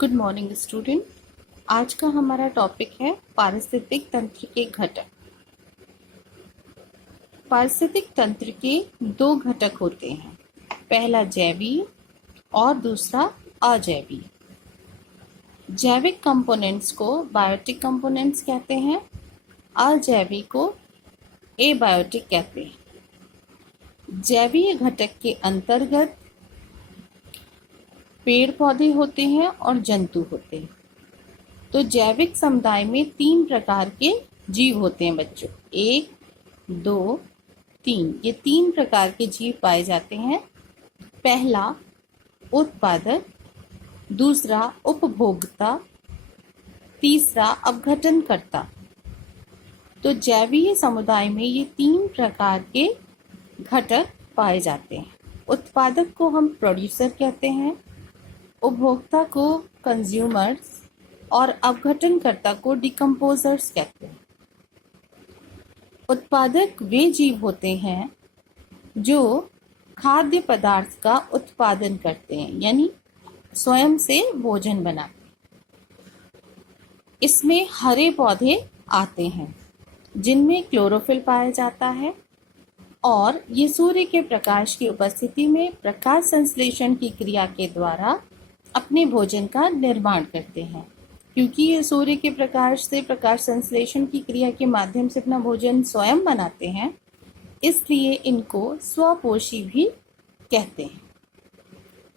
Good morning student. आज का हमारा टॉपिक है पारिस्थितिक तंत्र के घटक। पारिस्थितिक तंत्र के दो घटक होते हैं, पहला जैवीय और दूसरा अजैवीय। जैविक कंपोनेंट्स को बायोटिक कंपोनेंट्स कहते हैं, अजैविक को एबायोटिक कहते हैं। जैवीय घटक के अंतर्गत पेड़ पौधे होते हैं और जंतु होते हैं। तो जैविक समुदाय में 3 प्रकार के जीव होते हैं बच्चों, 1, 2, 3। ये 3 प्रकार के जीव पाए जाते हैं। पहला उत्पादक, दूसरा उपभोक्ता, तीसरा अपघटनकर्ता। तो जैवीय समुदाय में ये 3 प्रकार के घटक पाए जाते हैं। उत्पादक को हम प्रोड्यूसर कहते हैं, उपभोक्ता को कंज्यूमर्स और अपघटनकर्ता को डिकम्पोजर्स कहते हैं। उत्पादक वे जीव होते हैं जो खाद्य पदार्थ का उत्पादन करते हैं, यानी स्वयं से भोजन बनाते हैं। इसमें हरे पौधे आते हैं जिनमें क्लोरोफिल पाया जाता है और ये सूर्य के प्रकाश की उपस्थिति में प्रकाश संश्लेषण की क्रिया के द्वारा अपने भोजन का निर्माण करते हैं। क्योंकि ये सूर्य के प्रकाश से प्रकाश संश्लेषण की क्रिया के माध्यम से अपना भोजन स्वयं बनाते हैं, इसलिए इनको स्वपोषी भी कहते हैं।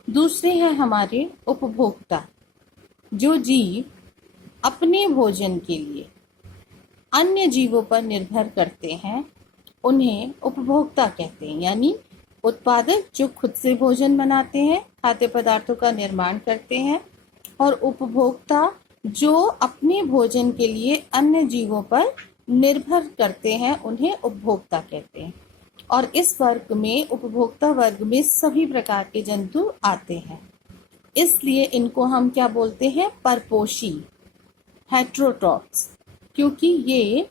दूसरे हैं हमारे उपभोक्ता, जो जीव अपने भोजन के लिए अन्य जीवों पर निर्भर करते हैं, उन्हें उपभोक्ता कहते हैं। यानी उत्पादक जो खुद से भोजन बनाते हैं, खाद्य पदार्थों का निर्माण करते हैं, और उपभोक्ता जो अपने भोजन के लिए अन्य जीवों पर निर्भर करते हैं, उन्हें उपभोक्ता कहते हैं। और इस वर्ग में, उपभोक्ता वर्ग में सभी प्रकार के जंतु आते हैं, इसलिए इनको हम क्या बोलते हैं? परपोषी, हेट्रोट्रॉप्स। क्योंकि ये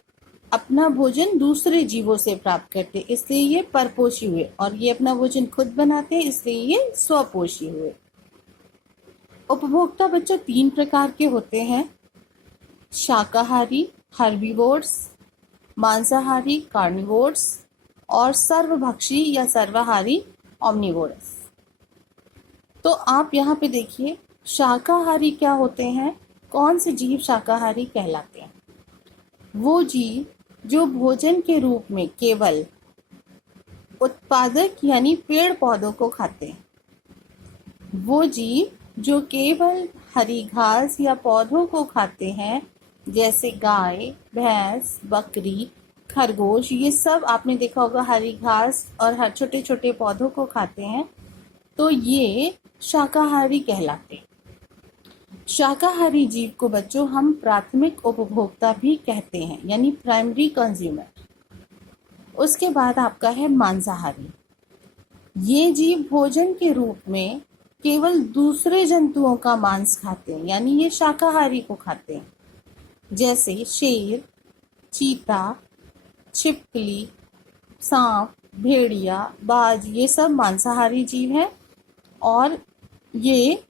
अपना भोजन दूसरे जीवों से प्राप्त करते, इसलिए ये परपोषी हुए, और ये अपना भोजन खुद बनाते हैं, इसलिए ये स्वपोषी हुए। उपभोक्ता बच्चों 3 प्रकार के होते हैं, शाकाहारी हर्बीवोर्स, मांसाहारी कार्निवोर्स और सर्वभक्षी या सर्वाहारी ओमनिवोरस। तो आप यहाँ पे देखिए, शाकाहारी क्या होते हैं? कौन से जीव शाकाहारी कहलाते हैं? वो जीव जो भोजन के रूप में केवल उत्पादक यानी पेड़ पौधों को खाते हैं, वो जीव जो केवल हरी घास या पौधों को खाते हैं, जैसे गाय, भैंस, बकरी, खरगोश, ये सब आपने देखा होगा हरी घास और हर छोटे छोटे पौधों को खाते हैं, तो ये शाकाहारी कहलाते हैं। शाकाहारी जीव को बच्चों हम प्राथमिक उपभोक्ता भी कहते हैं, यानी प्राइमरी कंज्यूमर। उसके बाद आपका है मांसाहारी। ये जीव भोजन के रूप में केवल दूसरे जंतुओं का मांस खाते हैं, यानी ये शाकाहारी को खाते हैं, जैसे शेर, चीता, छिपकली, सांप, भेड़िया, बाज, ये सब मांसाहारी जीव हैं। और ये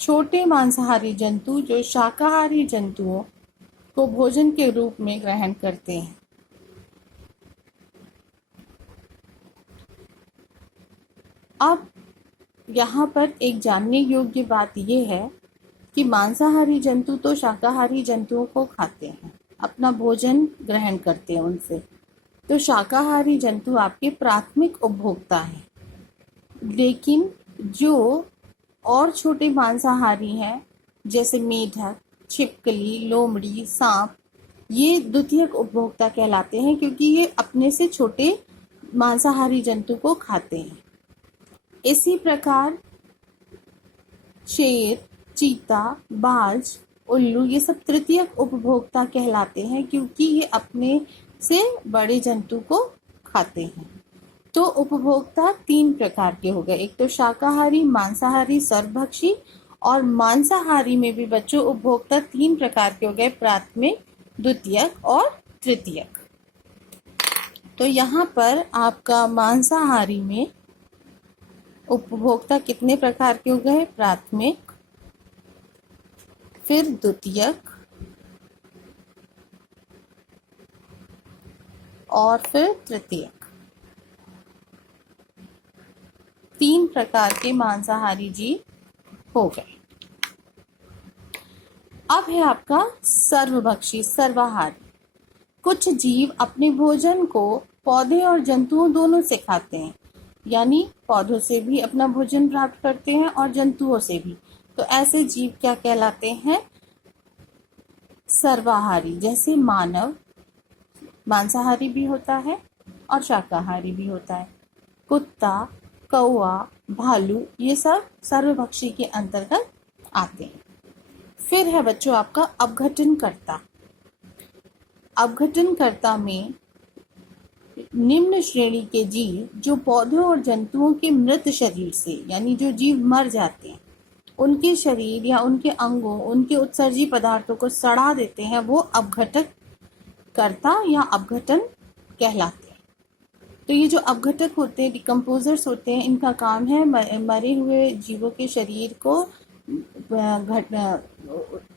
छोटे मांसाहारी जंतु जो शाकाहारी जंतुओं को भोजन के रूप में ग्रहण करते हैं। अब यहाँ पर एक जानने योग्य बात यह है कि मांसाहारी जंतु तो शाकाहारी जंतुओं को खाते हैं, अपना भोजन ग्रहण करते हैं उनसे, तो शाकाहारी जंतु आपके प्राथमिक उपभोक्ता हैं। लेकिन जो और छोटे मांसाहारी हैं, जैसे मेढक, छिपकली, लोमड़ी, सांप, ये द्वितीयक उपभोक्ता कहलाते हैं, क्योंकि ये अपने से छोटे मांसाहारी जंतु को खाते हैं। इसी प्रकार शेर, चीता, बाज, उल्लू, ये सब तृतीयक उपभोक्ता कहलाते हैं, क्योंकि ये अपने से बड़े जंतु को खाते हैं। तो उपभोक्ता 3 प्रकार के हो गए, एक तो शाकाहारी, मांसाहारी, सर्वभक्षी, और मांसाहारी में भी बच्चों उपभोक्ता 3 प्रकार के हो गए, प्राथमिक, द्वितीयक और तृतीयक। तो यहाँ पर आपका मांसाहारी में उपभोक्ता कितने प्रकार के हो गए? प्राथमिक, फिर द्वितीयक और फिर तृतीयक। 3 प्रकार के मांसाहारी जीव हो गए। अब है आपका सर्वभक्षी, सर्वाहारी। कुछ जीव अपने भोजन को पौधे और जंतुओं दोनों से खाते हैं, यानी पौधों से भी अपना भोजन प्राप्त करते हैं और जंतुओं से भी। तो ऐसे जीव क्या कहलाते हैं? सर्वाहारी। जैसे मानव मांसाहारी भी होता है और शाकाहारी भी होता है। कुत्ता, कौवा, भालू, ये सब सर्वभक्षी के अंतर्गत आते हैं। फिर है बच्चों आपका अपघटनकर्ता। अपघटनकर्ता में निम्न श्रेणी के जीव जो पौधों और जंतुओं के मृत शरीर से, यानी जो जीव मर जाते हैं, उनके शरीर या उनके अंगों, उनके उत्सर्जी पदार्थों को सड़ा देते हैं, वो अपघटक कर्ता या अपघटन कहलाते हैं। तो ये जो अपघटक होते हैं, डिकम्पोजर्स होते हैं, इनका काम है मरे हुए जीवों के शरीर को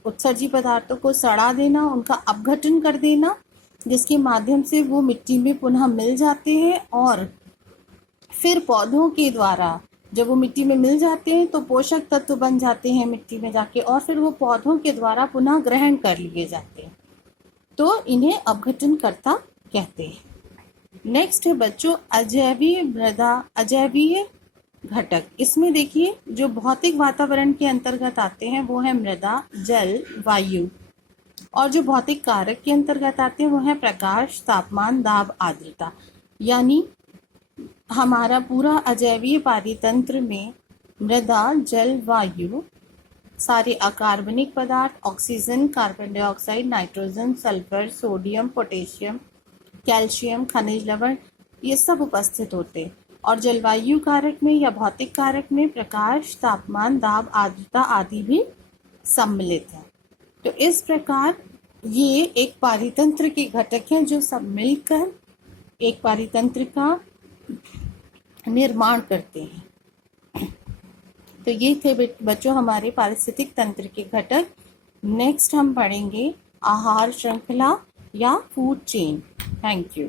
उत्सर्जी पदार्थों को सड़ा देना, उनका अपघटन कर देना, जिसके माध्यम से वो मिट्टी में पुनः मिल जाते हैं और फिर पौधों के द्वारा जब वो मिट्टी में मिल जाते हैं तो पोषक तत्व बन जाते हैं मिट्टी में जाके, और फिर वो पौधों के द्वारा पुनः ग्रहण कर लिए जाते हैं। तो इन्हें अपघटनकर्ता कहते हैं। नेक्स्ट है बच्चों अजैवीय मृदा, अजैवीय घटक। इसमें देखिए जो भौतिक वातावरण के अंतर्गत आते हैं वो है मृदा, जल, वायु, और जो भौतिक कारक के अंतर्गत आते हैं वो है प्रकाश, तापमान, दाब, आर्द्रता। यानी हमारा पूरा अजैवीय पारितंत्र में मृदा, जल, वायु, सारे अकार्बनिक पदार्थ, oxygen, carbon dioxide, nitrogen, sulphur, sodium, potassium, calcium, खनिज लवण, ये सब उपस्थित होते हैं। और जलवायु कारक में या भौतिक कारक में प्रकाश, तापमान, दाब, आर्द्रता आदि भी सम्मिलित हैं। तो इस प्रकार ये एक पारितंत्र के घटक हैं जो सब मिलकर एक पारितंत्र का निर्माण करते हैं। तो ये थे बच्चों हमारे पारिस्थितिक तंत्र के घटक। नेक्स्ट हम पढ़ेंगे आहार श्रृंखला या फूड चेन। Thank you.